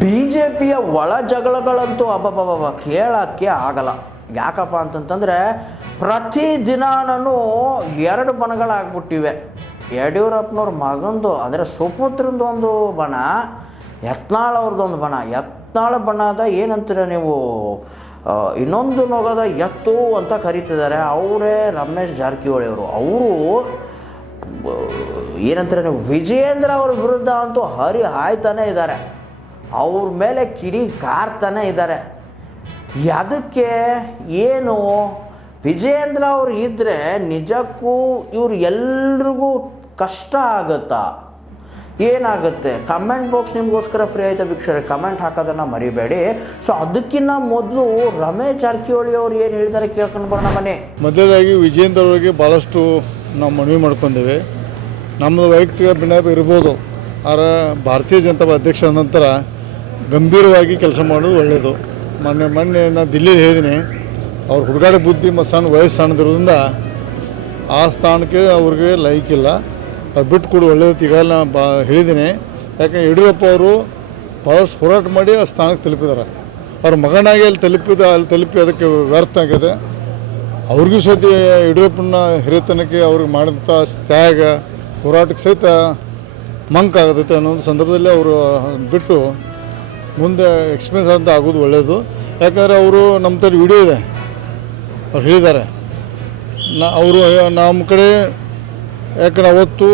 BJPಯ ಒಳ ಜಗಳಗಳಂತೂ ಅಬ್ಬಬ್ಬಬ್ಬ ಕೇಳೋಕ್ಕೆ ಆಗಲ್ಲ. ಯಾಕಪ್ಪ ಅಂತಂತಂದರೆ ಪ್ರತಿದಿನ ನಾನು ಎರಡು ಬಣಗಳಾಗ್ಬಿಟ್ಟಿವೆ. ಯಡಿಯೂರಪ್ಪನವ್ರ ಮಗಂದು ಅಂದರೆ ಸುಪುತ್ರಂದು ಒಂದು ಬಣ, ಯತ್ನಾಳ್ ಅವ್ರದ್ದೊಂದು ಬಣ. ಯತ್ನಾಳ್ ಬಣದ ಏನಂತೀರ ನೀವು, ಇನ್ನೊಂದು ನೊಗದ ಎತ್ತು ಅಂತ ಕರೀತಿದ್ದಾರೆ. ಅವರೇ ರಮೇಶ್ ಜಾರಕಿಹೊಳಿ ಅವರು. ಅವರು ಏನಂತಾರೆ ನೀವು, ವಿಜಯೇಂದ್ರ ಅವ್ರ ವಿರುದ್ಧ ಅಂತೂ ಹಾಯ್ತಾನೆ ಇದ್ದಾರೆ. ಅವ್ರ ಮೇಲೆ ಕಿಡಿ ಕಾರ್ತಾನೆ ಇದ್ದಾರೆ. ಅದಕ್ಕೆ ಏನು ವಿಜಯೇಂದ್ರ ಅವ್ರು ಇದ್ದರೆ ನಿಜಕ್ಕೂ ಇವ್ರು ಎಲ್ರಿಗೂ ಕಷ್ಟ ಆಗುತ್ತಾ, ಏನಾಗುತ್ತೆ? ಕಮೆಂಟ್ ಬಾಕ್ಸ್ ನಿಮಗೋಸ್ಕರ ಫ್ರೀ ಆಯಿತಾ ವೀಕ್ಷಕರೇ, ಕಮೆಂಟ್ ಹಾಕೋದನ್ನು ಮರಿಬೇಡಿ. ಸೊ ಅದಕ್ಕಿಂತ ಮೊದಲು ರಮೇಶ್ ಜಾರಕಿಹೊಳಿ ಅವ್ರು ಏನು ಹೇಳಿದ್ದಾರೆ ಕೇಳ್ಕೊಂಡು ಬರೋಣ ಬನ್ನಿ. ಮೊದಲಾಗಿ ವಿಜಯೇಂದ್ರ ಅವರಿಗೆ ಭಾಳಷ್ಟು ನಾವು ಮನವಿ ಮಾಡ್ಕೊಂಡೇವೆ. ನಮ್ಮದು ವೈಯಕ್ತಿಕ ಭಿನ್ನಾಭ ಇರ್ಬೋದು, ಆದರೆ ಭಾರತೀಯ ಜನತಾ ಪಾರ್ಟಿ ಅಧ್ಯಕ್ಷರ ನಂತರ ಗಂಭೀರವಾಗಿ ಕೆಲಸ ಮಾಡೋದು ಒಳ್ಳೆಯದು. ಮೊನ್ನೆ ನಾನು ದಿಲ್ಲಿಲಿ ಹೇಳಿದ್ದೀನಿ, ಅವ್ರ ಹುಡುಗಾಟ ಬುದ್ಧಿ ಮತ್ತು ಸಣ್ಣ ವಯಸ್ಸು ಸಣ್ಣದಿರೋದ್ರಿಂದ ಆ ಸ್ಥಾನಕ್ಕೆ ಅವ್ರಿಗೆ ಲೈಕಿಲ್ಲ, ಅವ್ರು ಬಿಟ್ಟು ಕೂಡ ಒಳ್ಳೆಯದು. ಈಗ ನಾನು ಹೇಳಿದ್ದೀನಿ, ಯಾಕೆ ಯಡಿಯೂರಪ್ಪ ಅವರು ಭಾಳಷ್ಟು ಹೋರಾಟ ಮಾಡಿ ಆ ಸ್ಥಾನಕ್ಕೆ ತಲುಪಿದ್ದಾರೆ. ಅವ್ರ ಮಗನಾಗಿ ಅಲ್ಲಿ ತಲುಪಿ ಅದಕ್ಕೆ ವ್ಯರ್ಥ ಆಗಿದೆ. ಅವ್ರಿಗೂ ಸಹಿತ ಯಡಿಯೂರಪ್ಪನ ಹಿರಿತನಕ್ಕೆ ಅವ್ರಿಗೆ ಮಾಡಿದಂಥ ತ್ಯಾಗ ಹೋರಾಟಕ್ಕೆ ಸಹಿತ ಮಂಕಾಗತ್ತೆ ಅನ್ನೋ ಸಂದರ್ಭದಲ್ಲಿ ಅವರು ಬಿಟ್ಟು ಮುಂದೆ ಎಕ್ಸ್ಪೀರಿಯನ್ಸ್ ಅಂತ ಆಗೋದು ಒಳ್ಳೆಯದು. ಯಾಕಂದರೆ ಅವರು ನಮ್ಮ ತಲೆ ವಿಡಿಯೋ ಇದೆ, ಅವ್ರು ಹೇಳಿದ್ದಾರೆ. ಅವರು ನಮ್ಮ ಕಡೆ ಯಾಕಂದ್ರೆ ಅವತ್ತು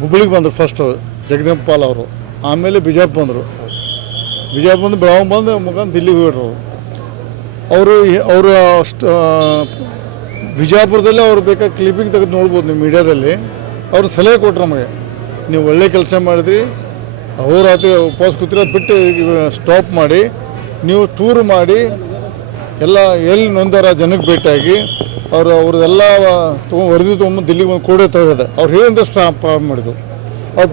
ಹುಬ್ಬಳ್ಳಿಗೆ ಬಂದರು ಫಸ್ಟು ಜಗದೀಪ್ ಪಾಲ್ ಅವರು, ಆಮೇಲೆ ಬಿಜಾಪುರ ಬಂದರು. ಬಿಜಾಪುರ ಬಂದು ಬೆಳಗಾವಿ ಬಂದು ಮುಖಾಂತರ ದಿಲ್ಲಿಗೆ ಹೋಗ್ರು. ಅವರು ಅಷ್ಟು ಬಿಜಾಪುರದಲ್ಲಿ ಅವ್ರು ಬೇಕಾದ ಕ್ಲಿಪ್ಪಿಂಗ್ ತೆಗೆದು ನೋಡ್ಬೋದು ನೀವು ಮೀಡಿಯಾದಲ್ಲಿ. ಅವ್ರು ಸಲಹೆ ಕೊಟ್ಟರು ನಮಗೆ, ನೀವು ಒಳ್ಳೆ ಕೆಲಸ ಮಾಡಿದ್ರಿ, ಅಹೋರಾತ್ರಿ ಉಪವಾಸ ಕೂತಿರೋ ಬಿಟ್ಟು ಸ್ಟಾಪ್ ಮಾಡಿ ನೀವು ಟೂರ್ ಮಾಡಿ ಎಲ್ಲ ಎಲ್ಲಿ ನೊಂದಾರ ಜನಕ್ಕೆ ಭೇಟಿಯಾಗಿ ಅವ್ರದ್ದೆಲ್ಲ ವರದಿ ತೊಗೊಂಡು ದಿಲ್ಲಿಗೆ ಬಂದು ಕೂಡ ತೆಗೆದಿದೆ. ಅವ್ರು ಹೇಳಿದಷ್ಟು ಪ್ರಾರಂಭ ಮಾಡಿದ್ದು. ಅವ್ರು